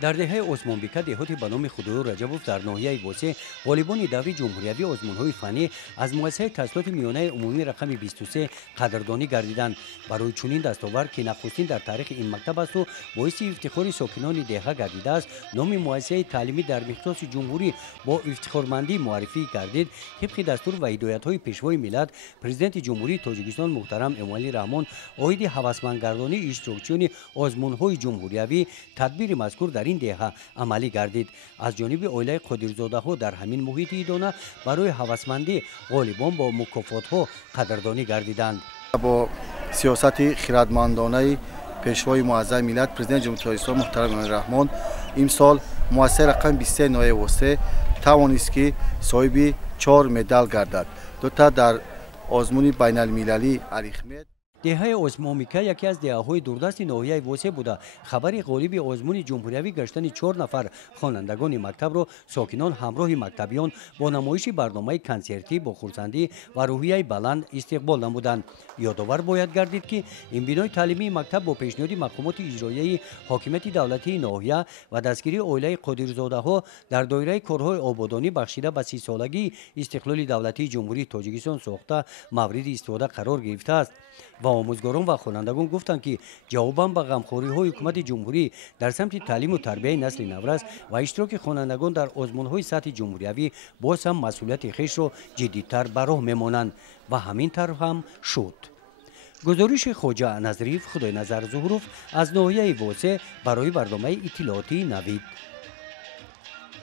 در دهه عثمانبیکا دهاتی به نام خدای رجبوف در ناحیه واسه غالبان دوره جمهوریوی آزمون‌های فنی از مؤسسه تحصیلات میانه عمومی رقم 23 قدردانی گردیدند. برای چنین دستاورد که نخستین در تاریخ این مکتب است و باعث افتخار ساکنان دهه گردیده است، نام مؤسسه تعلیمی در مقیاس جمهوری با افتخارمندی معرفی گردید. طبق دستور و هدایت‌های پیشوای ملت، پرزیدنت جمهوری تاجیکستان محترم امالی رحمان عاید هوسمندگردانی اشتراکچیان آزمون‌های جمهوریوی تدبیر مذکور در این دهه عملی گردید. از جانب عائله قادرزاده‌ها در همین محیط ایدانه برای هوسمندی غالبان با مکافات‌ها قدردانی گردیدند. با سیاست خردمندانه پیشوای معظم ملت پرزیدنت جمهوری تاجیکستان محترم امالی رحمان امسال مؤسسه رقم 23 ناحیه واسه توانست که صاحب 4 مدال گردد. دو تا در آزمون بین المللی اریخمت. دهه عثمانبیکا یکی از دهه‌های دوردست ناحیه واسه بوده. خبر غالب آزمون جمهوریوی گشتن 4 نفر خوانندگان مکتب را ساکنان همراه مکتبیان با نمایش برنامه کنسرتی با خرسندی و روحیه بلند استقبال نمودند. یادآور باید گردید که این بنای تعلیمی مکتب با پیشنهاد مقامات اجرایی حاکمیت دولتی ناحیه و دستگیری عائله قادرزاده‌ها در دایره کارهای آبادانی بخشیده به 30 سالگی استقلال دولتی جمهوری تاجیکستان ساخته مورد استفاده قرار گرفته است. و آموزگاران و خوانندگان گفتند که جواباً به غمخوری‌های حکومت جمهوری در سمت تعلیم و تربیت نسل نو و اشتراک خوانندگان در آزمون‌های سطح جمهوریوی باز هم مسئولیت خویش را جدی‌تر به راه می‌مانند و همین طرح هم شد. گزارش خواجه نظریف خدای نظر ظهروف از ناحیه واسه برای برنامه اطلاعاتی نوید.